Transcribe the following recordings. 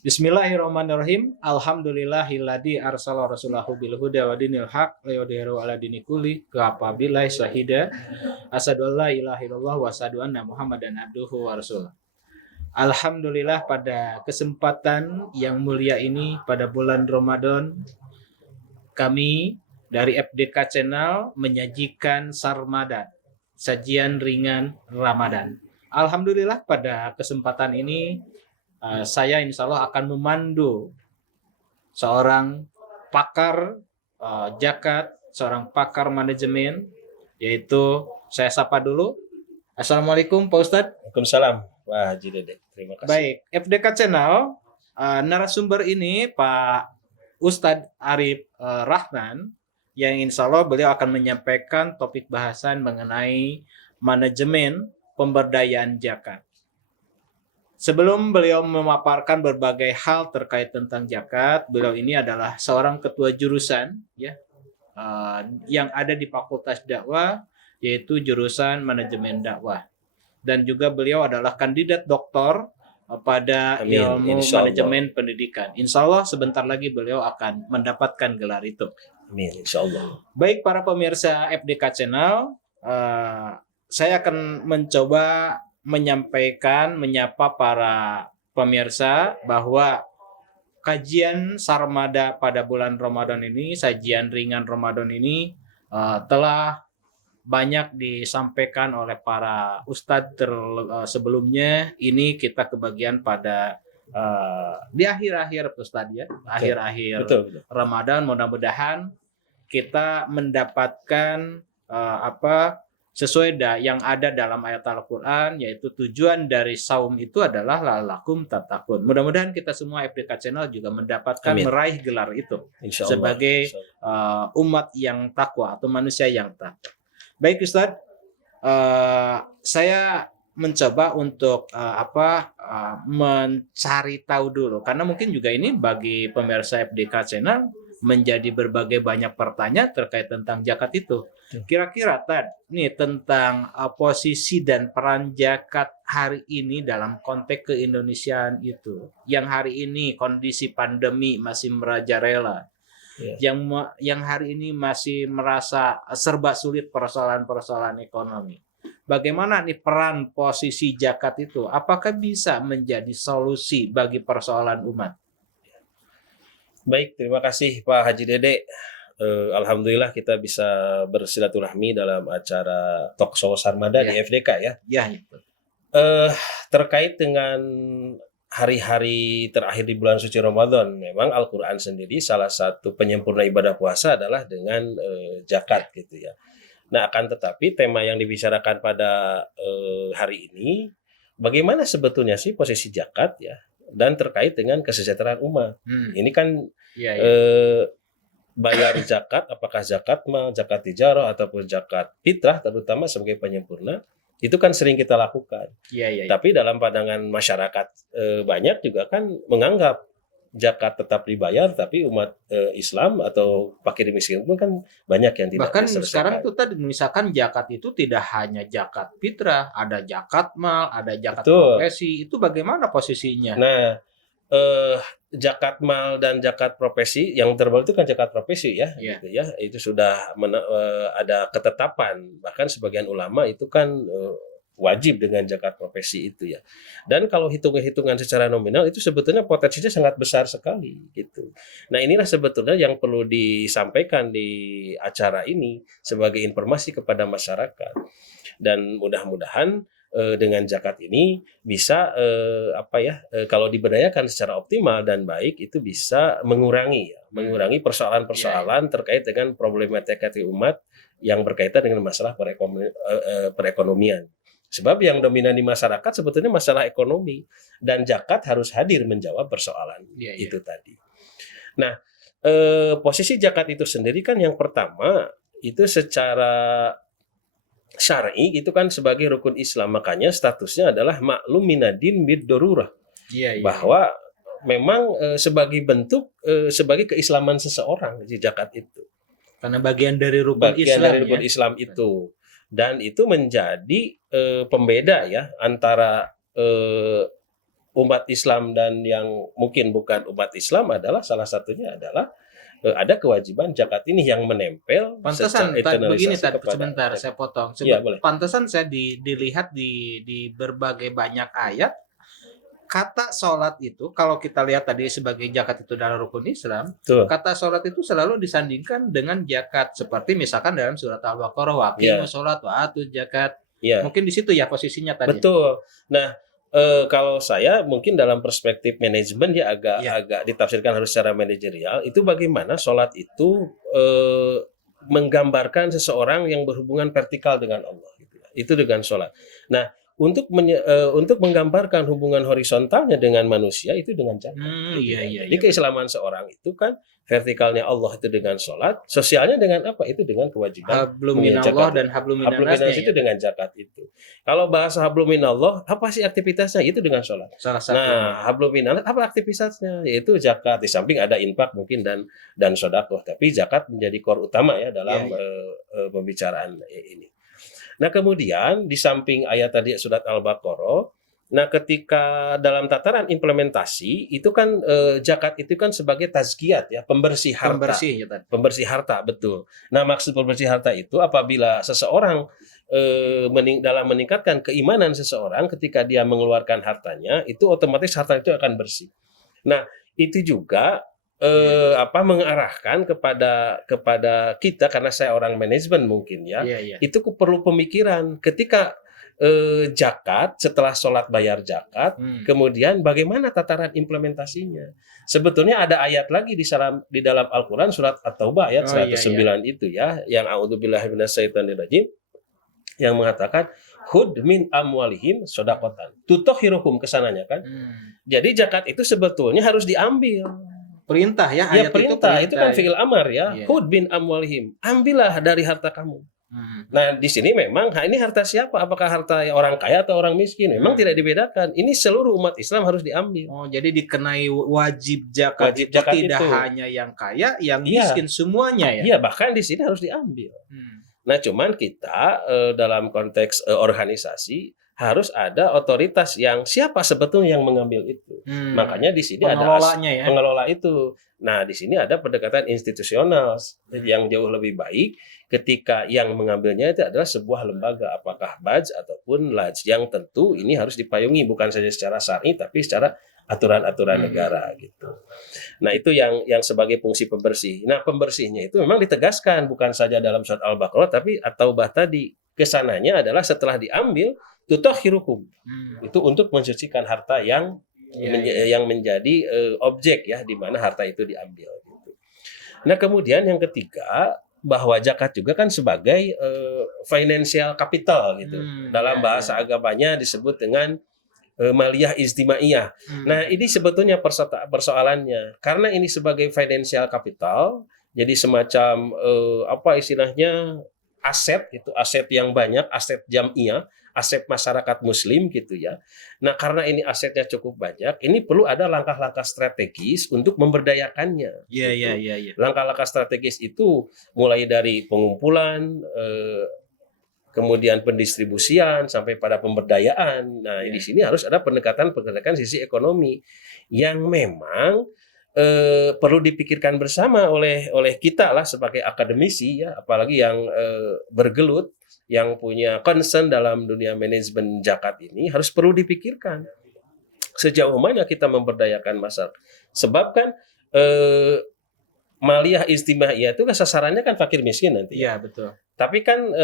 Bismillahirrahmanirrahim. Alhamdulillahilladzi arsala rasulahu bil huda wa dinil haq liyudhhirahu ala dini kulli kafabillahi syahida. Asyhadu an la ilaha illallah wa asyhadu anna Muhammadan abduhu wa rasuluh. Alhamdulillah pada kesempatan yang mulia ini pada bulan Ramadan kami dari FDK Channel menyajikan Sarmada, sajian ringan Ramadan. Alhamdulillah pada kesempatan ini saya insya Allah akan memandu seorang pakar zakat, seorang pakar manajemen, yaitu saya sapa dulu. Assalamualaikum Pak Ustadz. Waalaikumsalam Pak Haji Dede. Terima kasih. Baik, FDK Channel narasumber ini Pak Ustadz Arif Rahman, yang insya Allah beliau akan menyampaikan topik bahasan mengenai manajemen pemberdayaan zakat. Sebelum beliau memaparkan berbagai hal terkait tentang zakat, beliau ini adalah seorang ketua jurusan yang ada di Fakultas Dakwah, yaitu jurusan manajemen dakwah. Dan juga beliau adalah kandidat doktor pada ilmu manajemen pendidikan. Insya Allah sebentar lagi beliau akan mendapatkan gelar itu. Amin, insya Allah. Baik para pemirsa FDK Channel, saya akan mencoba menyapa para pemirsa bahwa kajian Sarmada pada bulan Ramadan ini, sajian ringan Ramadan ini telah banyak disampaikan oleh para ustadz sebelumnya. Ini kita kebagian pada di akhir-akhir Ustadz ya, akhir-akhir Ramadan. Mudah-mudahan kita mendapatkan sesuai yang ada dalam ayat Al-Quran, yaitu tujuan dari saum itu adalah la'allakum tattaqun. Mudah-mudahan kita semua FDK Channel juga mendapatkan meraih gelar itu sebagai umat yang takwa atau manusia yang takwa. Baik Ustadz, saya mencoba untuk mencari tahu dulu, karena mungkin juga ini bagi pemirsa FDK Channel menjadi berbagai banyak pertanyaan terkait tentang zakat itu. Kira-kira nih tentang posisi dan peran zakat hari ini dalam konteks keindonesiaan itu, yang hari ini kondisi pandemi masih merajalela, yang hari ini masih merasa serba sulit persoalan-persoalan ekonomi. Bagaimana nih peran posisi zakat itu? Apakah bisa menjadi solusi bagi persoalan umat? Baik, terima kasih Pak Haji Dede. Alhamdulillah kita bisa bersilaturahmi dalam acara Talkshow Sarmada di FDK ya. Ya. Terkait dengan hari-hari terakhir di bulan suci Ramadan, memang Al-Quran sendiri salah satu penyempurna ibadah puasa adalah dengan zakat gitu ya. Nah, akan tetapi tema yang dibicarakan pada hari ini, bagaimana sebetulnya sih posisi zakat ya, dan terkait dengan kesejahteraan umat. Ini kan bayar zakat, apakah zakat mal, zakat tijarah ataupun zakat fitrah, terutama sebagai penyempurna, itu kan sering kita lakukan. Tapi dalam pandangan masyarakat banyak juga kan menganggap zakat tetap dibayar, tapi umat Islam atau fakir miskin pun kan banyak yang tidak bahkan sekarang itu tadi misalkan zakat itu tidak hanya zakat fitrah, ada zakat mal, ada zakat profesi. Itu bagaimana posisinya? Nah, zakat mal dan zakat profesi yang terbaru itu kan zakat profesi ya, gitu ya. Itu sudah ada ketetapan, bahkan sebagian ulama itu kan wajib dengan zakat profesi itu ya. Dan kalau hitungan secara nominal itu sebetulnya potensinya sangat besar sekali gitu. Nah, inilah sebetulnya yang perlu disampaikan di acara ini sebagai informasi kepada masyarakat. Dan mudah-mudahan dengan zakat ini bisa kalau diberdayakan secara optimal dan baik, itu bisa mengurangi persoalan-persoalan terkait dengan problematika umat yang berkaitan dengan masalah perekonomian. Sebab yang dominan di masyarakat sebetulnya masalah ekonomi, dan zakat harus hadir menjawab persoalan itu tadi. Nah, posisi zakat itu sendiri kan yang pertama itu secara syar'i itu kan sebagai rukun Islam, makanya statusnya adalah maklum minadin bid-darurah. Bahwa memang sebagai bentuk sebagai keislaman seseorang di zakat itu. Karena bagian dari rukun Islam itu. Dan itu menjadi pembeda ya antara umat Islam dan yang mungkin bukan umat Islam adalah salah satunya adalah ada kewajiban zakat ini yang menempel Pantesan begini sebentar saya potong. Ya, boleh. Pantesan saya dilihat di berbagai banyak ayat kata sholat itu, kalau kita lihat tadi sebagai zakat itu dalam rukun Islam, kata sholat itu selalu disandingkan dengan zakat. Seperti misalkan dalam surat Al-Baqarah, waqimu sholat wa atu zakat. Mungkin di situ ya posisinya tadi. Betul. Nah, kalau saya mungkin dalam perspektif manajemen ya agak ditafsirkan harus secara manajerial, itu bagaimana sholat itu menggambarkan seseorang yang berhubungan vertikal dengan Allah. Gitu. Itu dengan sholat. Nah, untuk menggambarkan hubungan horizontalnya dengan manusia itu dengan zakat. Jadi keislaman seorang itu kan vertikalnya Allah itu dengan sholat, sosialnya dengan apa? Itu dengan kewajiban hablum minallah dan hablum minannas itu dengan zakat itu. Kalau bahasa hablum minallah, apa sih aktivitasnya? Itu dengan sholat. Nah, hablum minannas apa aktivitasnya? Yaitu zakat. Di samping ada infak mungkin dan sedekah, tapi zakat menjadi core utama ya dalam pembicaraan ini. Nah, kemudian di samping ayat tadi surat Al-Baqarah, nah ketika dalam tataran implementasi itu kan zakat itu kan sebagai tazkiyat ya, pembersih harta. Pembersih harta, betul. Nah, maksud pembersih harta itu apabila seseorang dalam meningkatkan keimanan seseorang ketika dia mengeluarkan hartanya, itu otomatis harta itu akan bersih. Nah, itu juga mengarahkan kepada kita, karena saya orang manajemen mungkin ya, itu perlu pemikiran ketika zakat setelah sholat bayar zakat, kemudian bagaimana tataran implementasinya. Sebetulnya ada ayat lagi di dalam Al-Quran surat At-Taubah ayat 109 itu ya, yang a'udzubillahi minasyaitonirrajim, yang mengatakan hud min amwalihim shadaqatan tutahhiruhum, kesananya kan. Jadi zakat itu sebetulnya harus diambil. Perintah ya, ayat perintah itu kan fi'il amar ya. Hud bin amwalihim, ambillah dari harta kamu. Nah, di sini memang ini harta siapa? Apakah harta orang kaya atau orang miskin? Memang tidak dibedakan. Ini seluruh umat Islam harus diambil. Oh, jadi dikenai wajib zakat itu tidak hanya yang kaya, yang miskin semuanya ya. Iya, bahkan di sini harus diambil. Nah, cuman kita dalam konteks organisasi harus ada otoritas yang siapa sebetulnya yang mengambil itu. Makanya di sini ada pengelola itu. Nah, di sini ada pendekatan institusional yang jauh lebih baik ketika yang mengambilnya itu adalah sebuah lembaga, apakah BAJ ataupun LAJ, yang tentu ini harus dipayungi bukan saja secara syar'i tapi secara aturan-aturan negara gitu. Nah, itu yang sebagai fungsi pembersih. Nah, pembersihnya itu memang ditegaskan bukan saja dalam surat Al-Baqarah tapi At-Taubah tadi. Kesananya adalah setelah diambil tutahhirukum. Itu untuk mensucikan harta yang menjadi objek ya, di mana harta itu diambil gitu. Nah, kemudian yang ketiga, bahwa zakat juga kan sebagai financial capital gitu. Dalam bahasa agamanya disebut dengan maliyah ijtimaiyah. Nah, ini sebetulnya persoalannya. Karena ini sebagai financial capital, jadi semacam aset gitu, aset yang banyak, aset jam'iyah, aset masyarakat muslim gitu ya. Nah, karena ini asetnya cukup banyak, ini perlu ada langkah-langkah strategis untuk memberdayakannya. Iya. Langkah-langkah strategis itu mulai dari pengumpulan, kemudian pendistribusian sampai pada pemberdayaan. Nah, di sini harus ada pendekatan sisi ekonomi yang memang perlu dipikirkan bersama oleh kita lah sebagai akademisi ya, apalagi yang bergelut, yang punya concern dalam dunia manajemen zakat ini harus perlu dipikirkan sejauh mana kita memberdayakan masyarakat. Sebab kan maliyah ijtimaiyah itu kan sasarannya kan fakir miskin nanti. Iya, betul. Tapi kan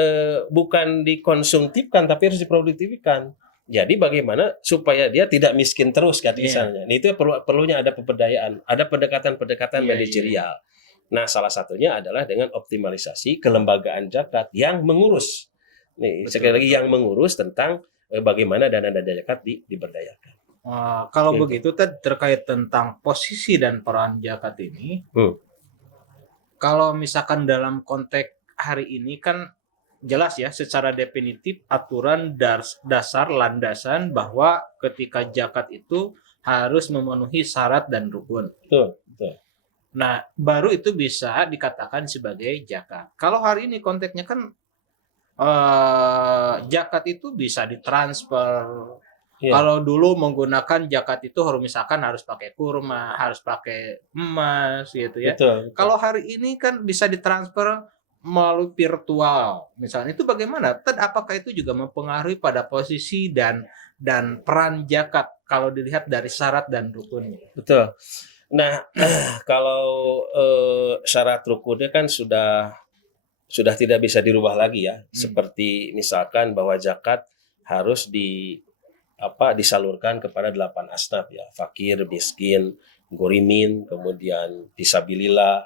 bukan dikonsumtifkan tapi harus diproduktifkan. Jadi bagaimana supaya dia tidak miskin terus kan misalnya. Itu perlunya ada pemberdayaan, ada pendekatan manajerial. Nah, salah satunya adalah dengan optimalisasi kelembagaan zakat yang mengurus. Nih, sekali lagi yang mengurus tentang bagaimana dana-dana zakat diberdayakan. Kalau begitu terkait tentang posisi dan peran zakat ini, kalau misalkan dalam konteks hari ini kan jelas ya secara definitif aturan dasar landasan bahwa ketika zakat itu harus memenuhi syarat dan rukun. Betul. Nah, baru itu bisa dikatakan sebagai zakat. Kalau hari ini konteksnya kan zakat itu bisa ditransfer, Iya. Kalau dulu menggunakan zakat itu harus misalkan harus pakai kurma, harus pakai emas gitu ya. Betul, betul. Kalau hari ini kan bisa ditransfer melalui virtual. Misalnya itu bagaimana? Apakah itu juga mempengaruhi pada posisi dan peran zakat kalau dilihat dari syarat dan rukunnya? Betul. Nah, kalau syarat rukunnya kan sudah tidak bisa dirubah lagi ya. Seperti misalkan bahwa zakat harus disalurkan kepada 8 asnaf ya, fakir, miskin, gorimin, kemudian fisabilillah,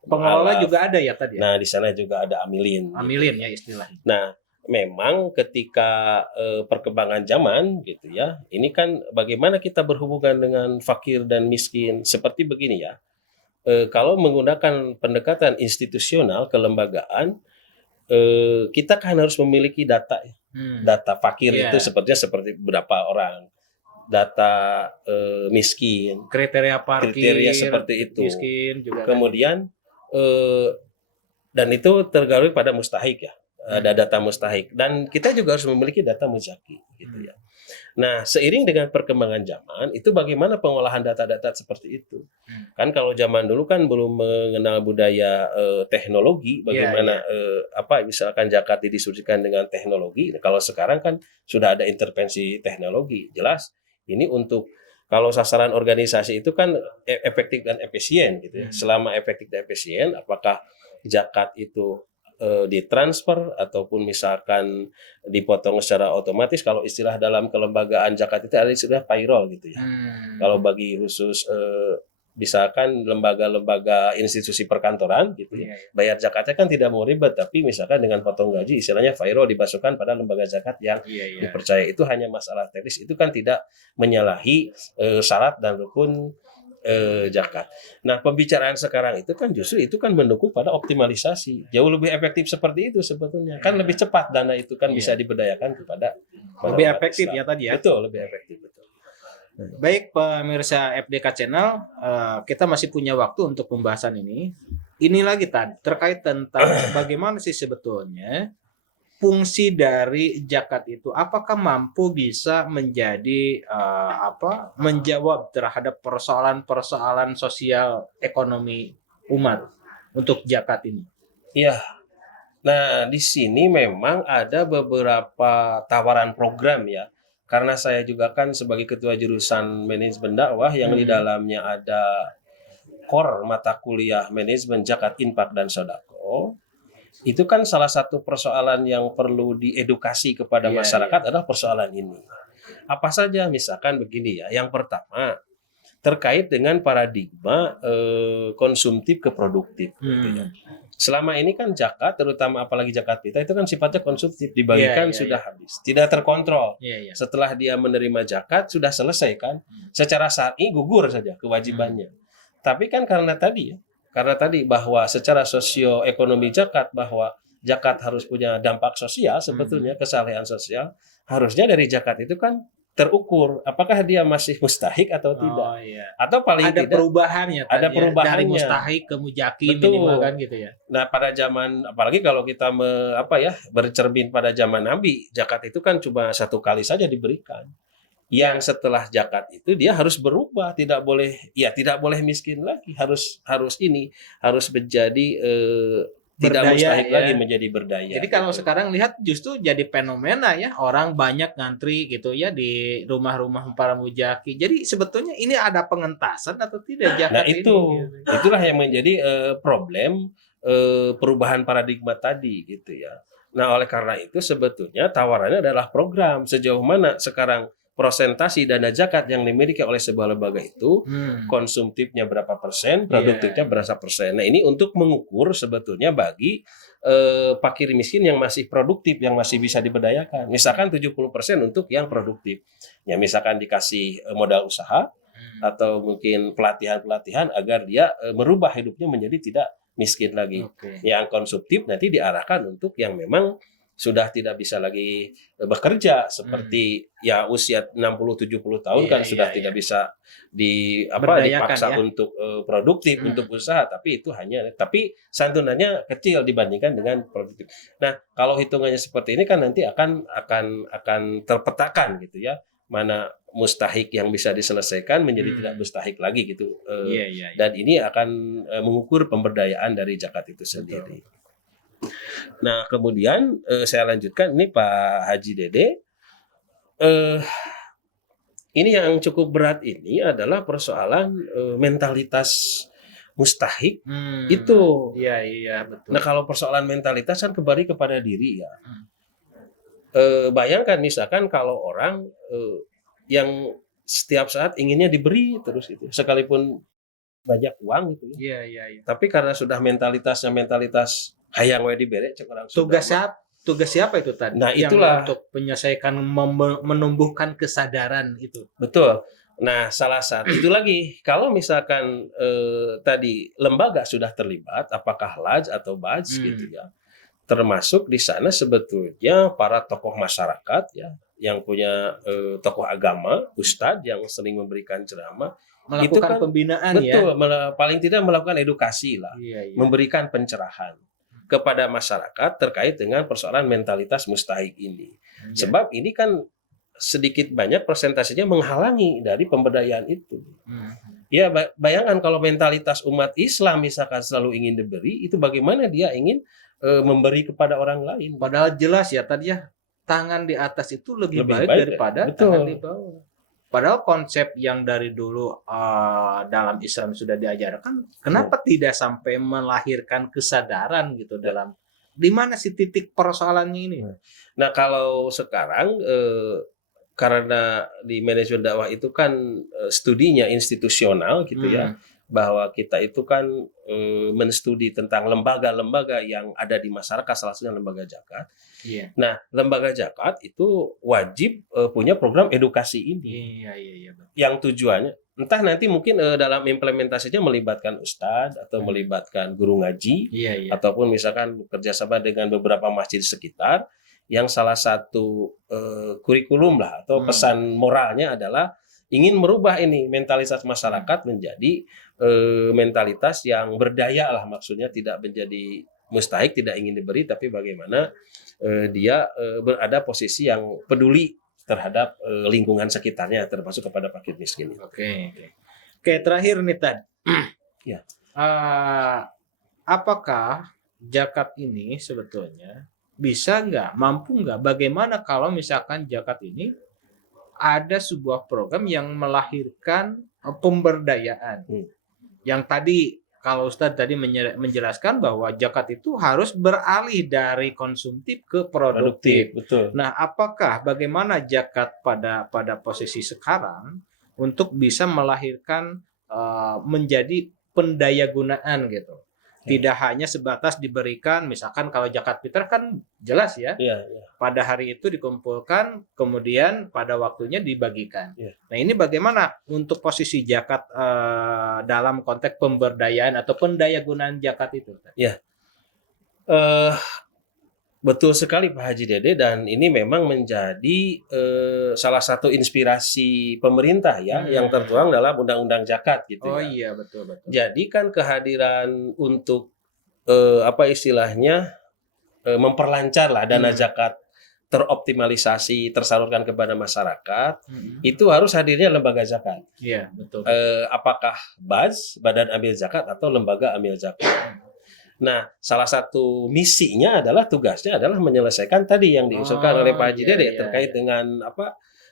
Pengelola mu'alaf. juga ada ya tadi ya? Nah, di sana juga ada amilin. Amilin gitu. ya istilahnya. Nah, memang ketika perkembangan zaman gitu ya, ini kan bagaimana kita berhubungan dengan fakir dan miskin seperti begini ya. Kalau menggunakan pendekatan institusional kelembagaan, kita kan harus memiliki data ya. Data fakir itu seperti berapa orang, data miskin, Kriteria parkir, kriteria seperti itu. miskin juga. Kemudian dan itu tergawi pada mustahik ya, ada data mustahik, dan kita juga harus memiliki data muzaki gitu ya. Nah, seiring dengan perkembangan zaman, itu bagaimana pengolahan data-data seperti itu. Kan kalau zaman dulu kan belum mengenal budaya teknologi, bagaimana misalkan zakat didistribusikan dengan teknologi. Kalau sekarang kan sudah ada intervensi teknologi. Jelas ini untuk kalau sasaran organisasi itu kan efektif dan efisien gitu ya. Selama efektif dan efisien, apakah zakat itu ditransfer ataupun misalkan dipotong secara otomatis, kalau istilah dalam kelembagaan zakat itu ada istilah payroll gitu ya. Kalau bagi khusus misalkan lembaga-lembaga institusi perkantoran gitu ya, bayar zakatnya kan tidak mau ribet, tapi misalkan dengan potong gaji istilahnya payroll dimasukkan pada lembaga zakat yang dipercaya. Itu hanya masalah teknis, itu kan tidak menyalahi syarat dan rukun zakat. Nah, pembicaraan sekarang itu kan justru itu kan mendukung pada optimalisasi. Jauh lebih efektif seperti itu sebetulnya. Kan lebih cepat dana itu kan bisa diberdayakan kepada lebih efektif Islam. Ya tadi ya. Betul, lebih efektif, betul. Baik pemirsa FDK Channel, kita masih punya waktu untuk pembahasan ini. Ini lagi terkait tentang bagaimana sih sebetulnya fungsi dari zakat itu, apakah mampu bisa menjadi menjawab terhadap persoalan-persoalan sosial ekonomi umat untuk zakat ini? Iya. Nah, di sini memang ada beberapa tawaran program ya. Karena saya juga kan sebagai ketua jurusan manajemen dakwah yang di dalamnya ada core mata kuliah manajemen zakat, infak, dan sedekah. Itu kan salah satu persoalan yang perlu diedukasi kepada masyarakat adalah persoalan ini. Apa saja? Misalkan begini ya. Yang pertama, terkait dengan paradigma konsumtif ke produktif. Gitu ya. Selama ini kan zakat, terutama apalagi zakat fitrah itu kan sifatnya konsumtif, dibagikan sudah habis, tidak terkontrol. Setelah dia menerima zakat sudah selesai kan, secara syar'i gugur saja kewajibannya. Tapi kan karena tadi bahwa secara sosioekonomi zakat, bahwa zakat harus punya dampak sosial sebetulnya, kesalahan sosial, harusnya dari zakat itu kan terukur apakah dia masih mustahik atau tidak. Atau paling ada tidak perubahannya ada perubahannya dari mustahik ke mujaki minimal kan gitu ya. Nah, pada zaman apalagi kalau kita bercermin pada zaman Nabi, zakat itu kan cuma 1 kali saja diberikan. Yang setelah zakat itu dia harus berubah, tidak boleh miskin lagi, harus menjadi tidak mustahik lagi, menjadi berdaya. Jadi kalau sekarang lihat justru jadi fenomena ya, orang banyak ngantri gitu ya di rumah-rumah para mujaki. Jadi sebetulnya ini ada pengentasan atau tidak zakat ini? Nah, itulah yang menjadi problem perubahan paradigma tadi gitu ya. Nah, oleh karena itu sebetulnya tawarannya adalah program sejauh mana sekarang prosentasi dana zakat yang dimiliki oleh sebuah lembaga itu konsumtifnya berapa persen, produktifnya berapa persen. Nah, ini untuk mengukur sebetulnya bagi fakir miskin yang masih produktif, yang masih bisa diberdayakan. Misalkan 70% untuk yang produktif. Ya, misalkan dikasih modal usaha atau mungkin pelatihan-pelatihan agar dia merubah hidupnya menjadi tidak miskin lagi. Yang konsumtif nanti diarahkan untuk yang memang sudah tidak bisa lagi bekerja seperti ya usia 60-70 tahun kan sudah tidak bisa dipaksa untuk produktif untuk usaha, tapi itu tapi santunannya kecil dibandingkan dengan produktif. Nah, kalau hitungannya seperti ini kan nanti akan terpetakan gitu ya mana mustahik yang bisa diselesaikan menjadi tidak mustahik lagi gitu. Dan ini akan mengukur pemberdayaan dari zakat itu sendiri. Nah, kemudian saya lanjutkan ini Pak Haji Dede. Ini yang cukup berat ini adalah persoalan mentalitas mustahik itu. Iya, betul. Nah, kalau persoalan mentalitas kan kembali kepada diri ya. Bayangkan misalkan kalau orang yang setiap saat inginnya diberi terus itu, sekalipun banyak uang gitu ya. Iya. Tapi karena sudah mentalitas hayang we dibere cek orang Sunda. Tugas siapa itu tadi? Nah, yang itulah untuk menyelesaikan menumbuhkan kesadaran itu. Betul. Nah, salah satu itu lagi kalau misalkan tadi lembaga sudah terlibat, apakah LAJ atau BAJ gitu ya. Termasuk di sana sebetulnya para tokoh masyarakat ya, yang punya tokoh agama, ustadz yang sering memberikan ceramah, Melakukan itu kan pembinaan betul, ya. Paling tidak melakukan edukasi lah, memberikan pencerahan kepada masyarakat terkait dengan persoalan mentalitas mustahik ini. Sebab ini kan sedikit banyak persentasenya menghalangi dari pemberdayaan itu. Ya, bayangkan kalau mentalitas umat Islam misalkan selalu ingin diberi, itu bagaimana dia ingin memberi kepada orang lain. Padahal jelas ya tadi ya, tangan di atas itu lebih baik daripada tangan di bawah. Padahal konsep yang dari dulu dalam Islam sudah diajarkan, kenapa tidak sampai melahirkan kesadaran gitu dalam di mana sih titik persoalannya ini? Nah, kalau sekarang karena di manajemen dakwah itu kan studinya institusional gitu ya, bahwa kita itu kan menstudi tentang lembaga-lembaga yang ada di masyarakat, salah satunya lembaga zakat. Nah, lembaga zakat itu wajib punya program edukasi ini. Yang tujuannya entah nanti mungkin dalam implementasinya melibatkan ustadz atau melibatkan guru ngaji, ataupun misalkan kerjasama dengan beberapa masjid sekitar, yang salah satu kurikulum lah atau pesan moralnya adalah ingin merubah ini mentalitas masyarakat menjadi mentalitas yang berdaya lah, maksudnya tidak menjadi mustahik, tidak ingin diberi, tapi bagaimana dia berada posisi yang peduli terhadap lingkungan sekitarnya, termasuk kepada fakir miskin. Oke, terakhir nih Tad. Ya. Apakah zakat ini sebetulnya bisa nggak, mampu nggak, bagaimana kalau misalkan zakat ini ada sebuah program yang melahirkan pemberdayaan. Yang tadi kalau Ustadz tadi menjelaskan bahwa zakat itu harus beralih dari konsumtif ke produktif. Betul. Nah, bagaimana zakat pada posisi sekarang untuk bisa melahirkan menjadi pendayagunaan gitu? Tidak hanya sebatas diberikan, misalkan kalau zakat fitrah kan jelas ya, pada hari itu dikumpulkan, kemudian pada waktunya dibagikan. Nah, ini bagaimana untuk posisi zakat dalam konteks pemberdayaan atau pendayagunaan zakat itu? Betul sekali Pak Haji Dede, dan ini memang menjadi salah satu inspirasi pemerintah ya, yang tertuang dalam Undang-Undang Zakat gitu ya. Iya, betul. Jadi kan kehadiran untuk memperlancar lah dana zakat teroptimalisasi, tersalurkan kepada masyarakat, itu harus hadirnya lembaga zakat. Iya, betul. Apakah BAZ, Badan Amil Zakat, atau lembaga amil zakat. Nah, salah satu misinya tugasnya adalah menyelesaikan tadi yang diusulkan oleh Pak Haji Dede terkait dengan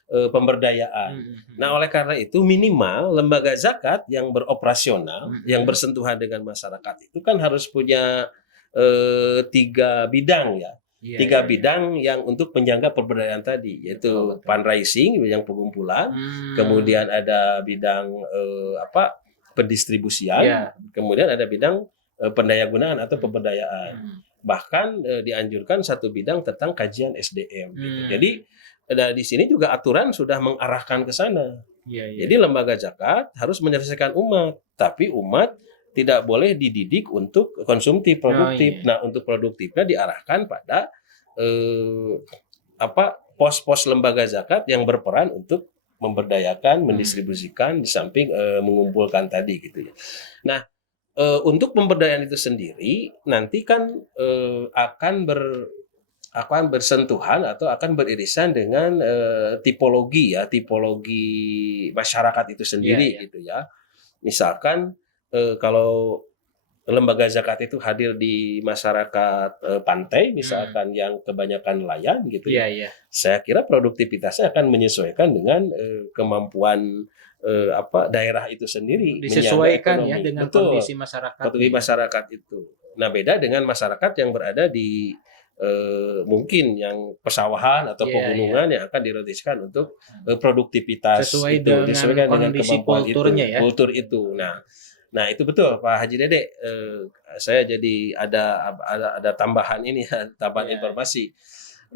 pemberdayaan. Nah, oleh karena itu minimal lembaga zakat yang beroperasional, yang bersentuhan dengan masyarakat itu kan harus punya 3 bidang ya. 3 bidang yang untuk penyangga pemberdayaan tadi, yaitu fundraising, bidang pengumpulan, kemudian ada bidang pendistribusian, kemudian ada bidang pendayagunaan atau pemberdayaan. Bahkan dianjurkan satu bidang tentang kajian SDM. Gitu. Jadi di sini juga aturan sudah mengarahkan ke sana. Jadi lembaga zakat harus menyelesaikan umat, tapi umat tidak boleh dididik untuk konsumtif produktif. Nah, untuk produktifnya diarahkan pada pos-pos lembaga zakat yang berperan untuk memberdayakan, mendistribusikan, di samping mengumpulkan tadi gitu ya. Nah, untuk pemberdayaan itu sendiri nanti kan akan akan bersentuhan atau akan beririsan dengan tipologi masyarakat itu sendiri gitu ya. Misalkan kalau lembaga zakat itu hadir di masyarakat pantai misalkan yang kebanyakan nelayan gitu ya. Saya kira produktivitasnya akan menyesuaikan dengan kemampuan daerah itu sendiri, disesuaikan ya dengan kondisi masyarakat. Kondisi masyarakat itu. Nah, beda dengan masyarakat yang berada di mungkin yang pesawahan atau pegunungan yang akan dirotiskan untuk produktivitas disesuaikan dengan kemampuan kulturnya kultur itu. Nah itu betul Pak Haji Dede. Saya jadi ada tambahan ini, tambahan informasi.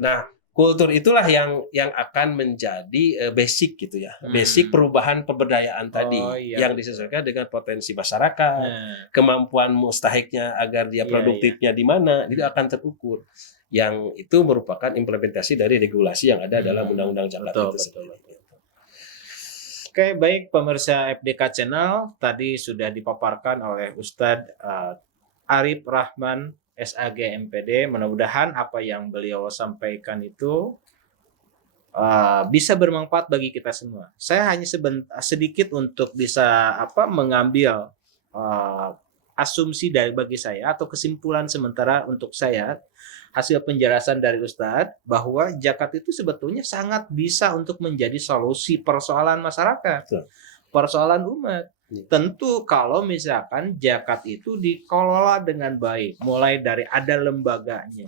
Nah, kultur itulah yang akan menjadi basic gitu ya, basic perubahan pemberdayaan tadi yang disesuaikan dengan potensi masyarakat, kemampuan mustahiknya agar dia produktifnya di mana, itu akan terukur. Yang itu merupakan implementasi dari regulasi yang ada dalam Undang-Undang Zakat itu sendiri. Oke, baik pemirsa FDK Channel, tadi sudah dipaparkan oleh Ustadz Arif Rahman SAG MPD. Mudah-mudahan apa yang beliau sampaikan itu bisa bermanfaat bagi kita semua. Saya hanya sedikit untuk bisa mengambil asumsi bagi saya atau kesimpulan sementara untuk saya hasil penjelasan dari Ustadz bahwa zakat itu sebetulnya sangat bisa untuk menjadi solusi persoalan masyarakat, persoalan umat. Tentu kalau misalkan zakat itu dikelola dengan baik, mulai dari ada lembaganya,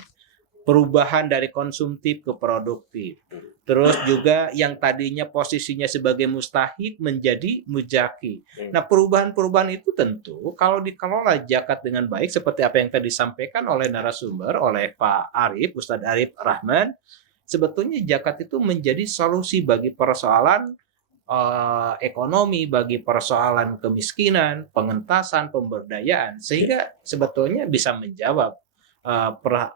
perubahan dari konsumtif ke produktif, terus juga yang tadinya posisinya sebagai mustahik menjadi mujaki. Nah, perubahan-perubahan itu tentu kalau dikelola zakat dengan baik seperti apa yang tadi disampaikan oleh narasumber, oleh Pak Arif, Ustadz Arif Rahman, sebetulnya zakat itu menjadi solusi bagi persoalan ekonomi, bagi persoalan kemiskinan, pengentasan, pemberdayaan, sehingga sebetulnya bisa menjawab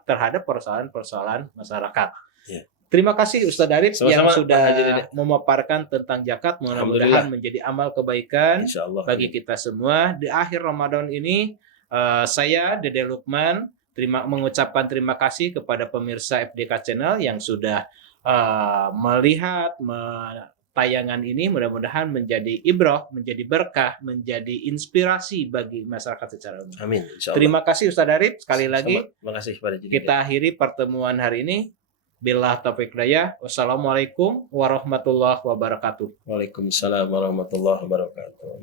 terhadap persoalan-persoalan masyarakat. Terima kasih Ustadz Arif yang sudah memaparkan tentang zakat. Mudah-mudahan menjadi amal kebaikan bagi kita semua. Di akhir Ramadan ini, saya Dede Lukman mengucapkan terima kasih kepada pemirsa FDK Channel yang sudah melihat tayangan ini. Mudah-mudahan menjadi ibrah, menjadi berkah, menjadi inspirasi bagi masyarakat secara umum. Amin. Terima kasih Ustadz Arif sekali lagi. Terima kasih pada kita akhiri pertemuan hari ini. Billah taufiq hidayah. Wassalamualaikum warahmatullahi wabarakatuh. Waalaikumsalam warahmatullahi wabarakatuh.